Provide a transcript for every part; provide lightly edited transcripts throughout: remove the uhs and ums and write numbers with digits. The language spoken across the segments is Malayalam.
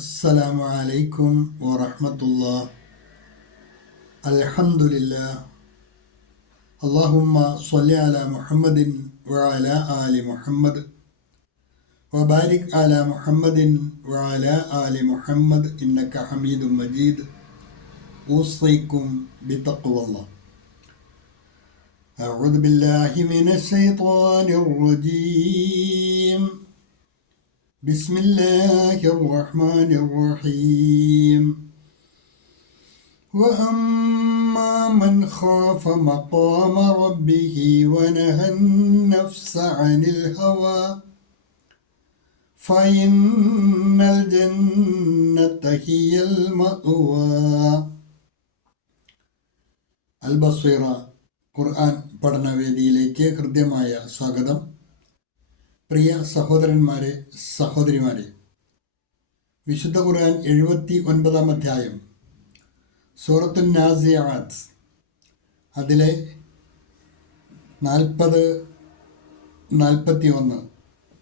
അസ്സലാമു അലൈക്കും വറഹ്മത്തുള്ളാഹി. അൽഹംദുലില്ലാഹ്. അല്ലാഹുമ്മ സ്വല്ലി അലാ മുഹമ്മദിൻ വഅലാ ആലി മുഹമ്മദ് വബാരിക് അലാ മുഹമ്മദിൻ വഅലാ ആലി മുഹമ്മദ് ഇന്നക ഹമീദും മജീദ്. ഊസീകും ബിതഖ്വല്ലാഹ്. അഊദു ബില്ലാഹി മിനശ് ശൈത്വാനിർ റജീം. بسم الله الرحمن الرحيم. وأما من خاف مقام ربه ونهى النفس عن الهوى فإن الجنة هي المأوى. അൽബസീറ ഖുർആൻ പഠനവേദിയിലേക്ക് ഹൃദ്യമായ സ്വാഗതം. പ്രിയ സഹോദരന്മാരെ, സഹോദരിമാരെ, വിശുദ്ധ ഖുർആൻ 79-ാം അധ്യായം സൂറത്തുൻ നാസിയാത്ത്, അതിലെ 40-41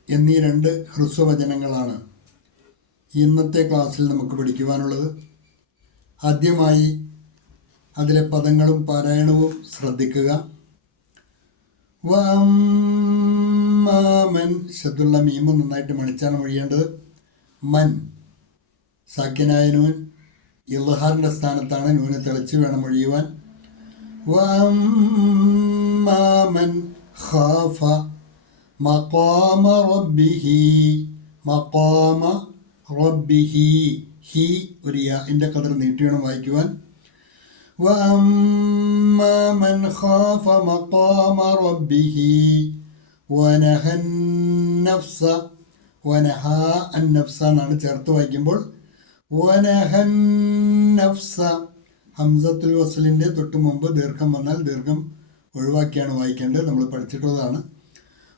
എന്നീ 2 ഹ്രസ്വവചനങ്ങളാണ് ഇന്നത്തെ ക്ലാസ്സിൽ നമുക്ക് പഠിക്കുവാനുള്ളത്. ആദ്യമായി അതിലെ പദങ്ങളും പാരായണവും ശ്രദ്ധിക്കുക. മൻ ശബ്ദുള്ള മീമ് നന്നായിട്ട് മണിച്ചാണ് മൊഴിയേണ്ടത്. മൻ സാക്കിനായ നൂൻ ഇൽഹാറിൻ്റെ സ്ഥാനത്താണ്. നൂന് തെളിച്ച് വേണം മൊഴിയുവാൻ. മൻ ഖാഫ മഖാമ റബ്ബിഹി. മഖാമ റബ്ബിഹി, ഹി ഒരു യാഇൻ്റെ ഖദർ നീട്ടി വേണം വായിക്കുവാൻ. وأما من خاف مقام ربه ونهى النفس. ونهى النفس എന്നാണ് ചേർത്ത് വായിക്കുമ്പോൾ. ونهى النفس ഹംസത്തുൽ വസ്ലിൻ്റെ തൊട്ട് മുമ്പ് ദീർഘം വന്നാൽ ദീർഘം ഒഴിവാക്കിയാണ് വായിക്കേണ്ടത്. നമ്മൾ പഠിച്ചിട്ടുള്ളതാണ്.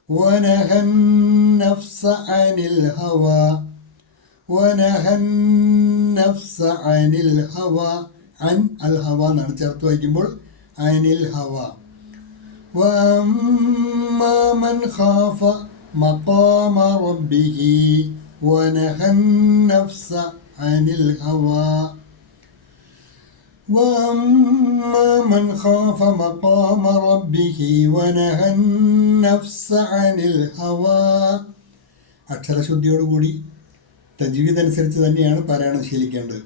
ونهى النفس عن الهوى. ونهى النفس عن الهوى. അൻ അൽ ഹവ എന്നാണ് ചേർത്ത് വായിക്കുമ്പോൾ. അനിൽ ഹവ. വഅമ്മാ മൻ ഖാഫ മഖാമ റബ്ബിഹി വനഹൻ നഫ്സ അനിൽ ഹവ. വഅമ്മാ മൻ ഖാഫ മഖാമ റബ്ബിഹി വനഹൻ നഫ്സ അനിൽ ഹവ. അക്ഷരശുദ്ധിയോടുകൂടി തജ്വീദ് അനുസരിച്ച് തന്നെയാണ് പാരായണം ശീലിക്കേണ്ടത്.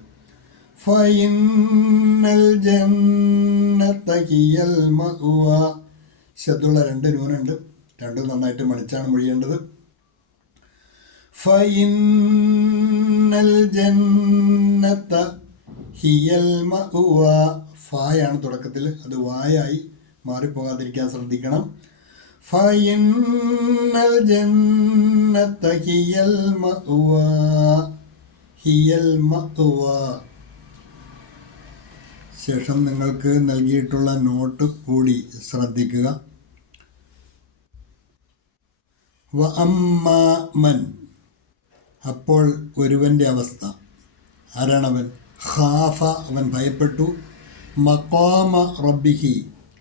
ഫഇന്നൽ ജന്നത ഹിയൽ മഅ്വ. ശബ്ദുള്ള 2 നൂനുണ്ട്. രണ്ടും നന്നായിട്ട് മണിച്ചാണ് മൊഴിയേണ്ടത്. ഫഇന്നൽ ജന്നത ഹിയൽ മഅ്വ. ഫായാണ് തുടക്കത്തിൽ, അത് വായായി മാറിപ്പോകാതിരിക്കാൻ ശ്രദ്ധിക്കണം. ഫഇന്നൽ ജന്നത ഹിയൽ മഅ്വ. ഹിയൽ മഅ്വ. ശേഷം നിങ്ങൾക്ക് നൽകിയിട്ടുള്ള നോട്ട് കൂടി ശ്രദ്ധിക്കുക. വഅമ്മാ മൻ, അപ്പോൾ ഒരുവൻ്റെ അവസ്ഥ. ആരാണവൻ? ഖാഫ, അവൻ ഭയപ്പെട്ടു. മഖാമ റബ്ബിഹി,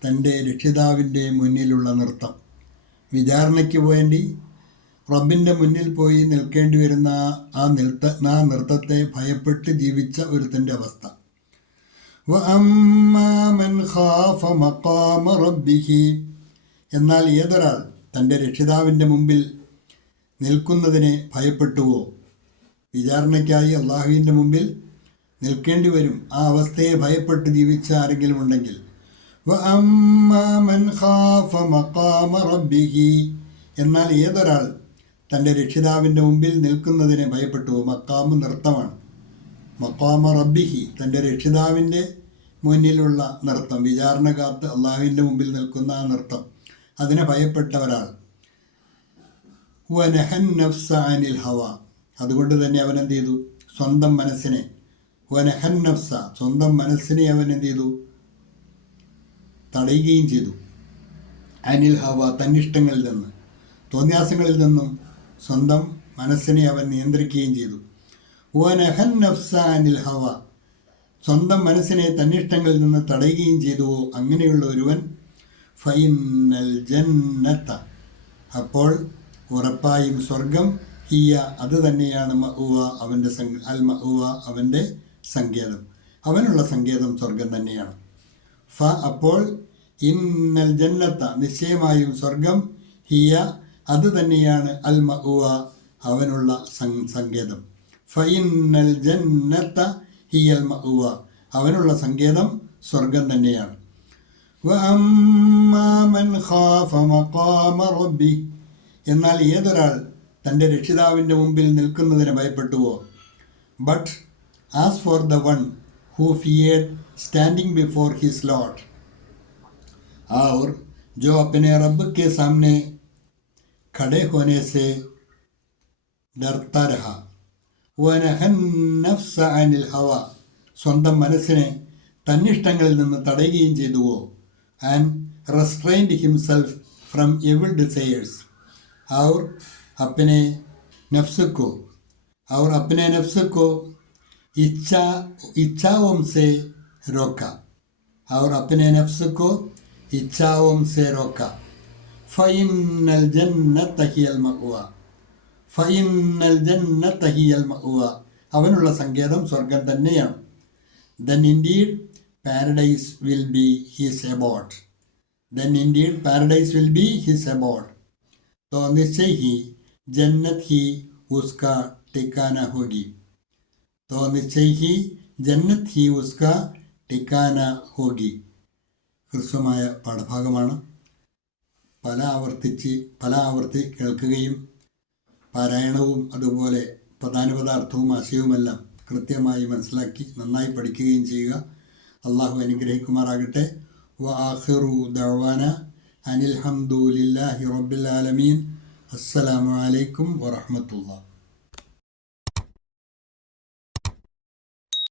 തൻ്റെ രക്ഷിതാവിൻ്റെ മുന്നിലുള്ള നൃത്തം. വിചാരണയ്ക്ക് വേണ്ടി റബ്ബിൻ്റെ മുന്നിൽ പോയി നിൽക്കേണ്ടി വരുന്ന ആ നൃത്തത്തെ ഭയപ്പെട്ട് ജീവിച്ച ഒരുത്തൻ്റെ അവസ്ഥ. വഅമ്മാ മൻ ഖാഫ മഖാമ റബ്ബിഹി, എന്നാൽ ഏതൊരാൾ തൻ്റെ രക്ഷിതാവിൻ്റെ മുമ്പിൽ നിൽക്കുന്നതിനെ ഭയപ്പെട്ടുവോ, വിചാരണയ്ക്കായി അള്ളാഹുവിൻ്റെ മുമ്പിൽ നിൽക്കേണ്ടി വരും, ആ അവസ്ഥയെ ഭയപ്പെട്ട് ജീവിച്ച ആരെങ്കിലും ഉണ്ടെങ്കിൽ. വഅമ്മാ മൻ ഖാഫ മഖാമ റബ്ബിഹി, എന്നാൽ ഏതൊരാൾ തൻ്റെ രക്ഷിതാവിൻ്റെ മുമ്പിൽ നിൽക്കുന്നതിനെ ഭയപ്പെട്ടുവോ. മഖാമ് നൃത്തമാണ്. മഖാമ റബ്ബിഹി, തൻ്റെ രക്ഷിതാവിൻ്റെ മുന്നിലുള്ള നൃത്തം, വിചാരണ കാത്ത് അള്ളാഹുവിൻ്റെ മുമ്പിൽ നിൽക്കുന്ന ആ നൃത്തം, അതിനെ ഭയപ്പെട്ട ഒരാൾ. വനഹൻ നഫ്സ അനിൽ ഹവ, അതുകൊണ്ട് തന്നെ അവൻ എന്ത് ചെയ്തു? സ്വന്തം മനസ്സിനെ, വനഹൻ നഫ്സ, സ്വന്തം മനസ്സിനെ അവൻ എന്ത് ചെയ്തു? തടയുകയും ചെയ്തു. അനിൽ ഹവ, തന്നിഷ്ടങ്ങളിൽ നിന്ന്, തോന്നിയാസങ്ങളിൽ നിന്നും സ്വന്തം മനസ്സിനെ അവൻ നിയന്ത്രിക്കുകയും ചെയ്തു. വനഹൻ നഫ്സ അനിൽ ഹവ, സ്വന്തം മനസ്സിനെ തന്നിഷ്ടങ്ങളിൽ നിന്ന് തടയുകയും ചെയ്തുവോ, അങ്ങനെയുള്ള ഒരുവൻ ഫൈനൽ ജന്നത്ത, അപ്പോൾ ഉറപ്പായും സ്വർഗം ഹിയ അത് തന്നെയാണ് മഅ്വ അവൻ്റെ അൽ മഅ്വ അവൻ്റെ സങ്കേതം, അവനുള്ള സങ്കേതം സ്വർഗം തന്നെയാണ്. ഫ അപ്പോൾ ഇന്നൽ ജന്നത്ത നിശ്ചയമായും സ്വർഗം ഹിയ അത് തന്നെയാണ് അൽ മഅ്വ അവനുള്ള സങ്കേതം. ഫ ഇന്നൽ ജന്നത്ത ഹിയൽ മഅ്വ അവനുള്ള സങ്കേതം സ്വർഗം തന്നെയാണ്. വഅമ്മാ മൻ ഖാഫ മഖാമ റബ്ബി എന്നാൽ ഏതൊരാൾ തൻ്റെ രക്ഷിതാവിൻ്റെ മുമ്പിൽ നിൽക്കുന്നതിന് ഭയപ്പെട്ടുവോ. But as for the one who feared standing before his lord और जो अपने रब के सामने खड़े होने से डरता रहा वनहन नफ्स अनिल हवा സ്വന്തം മനസ്സിനെ തന്നിഷ്ടങ്ങളിൽ നിന്ന് തടയുകയും ചെയ്തുവോ. And restrained himself from evil desires और अपने नफ्स को इच्छाओं से रोका और अपने नफ्स को इच्छाओं से रोका. फ़इन्नल जन्नत हियल मअवा അവനുള്ള സങ്കേതം സ്വർഗം തന്നെയാണ്. Then indeed paradise will be his abode. तो निश्चय ही जन्नत ही उसका ठिकाना होगी. ഹ്രസ്വമായ പാഠഭാഗമാണ്. പല ആവർത്തി കേൾക്കുകയും പാരായണവും അതുപോലെ പദാനുപദാർത്ഥവും ആശയവുമെല്ലാം കൃത്യമായി മനസ്സിലാക്കി നന്നായി പഠിക്കുകയും ചെയ്യുക. അള്ളാഹു അനുഗ്രഹിക്കുമാറാകട്ടെ. വആഖിറു ദഅവാന അനിൽ ഹംദുലില്ലാഹി റബ്ബിൽ ആലമീൻ. അസ്സലാമു അലൈക്കും വറഹ്മത്തുള്ളാഹി.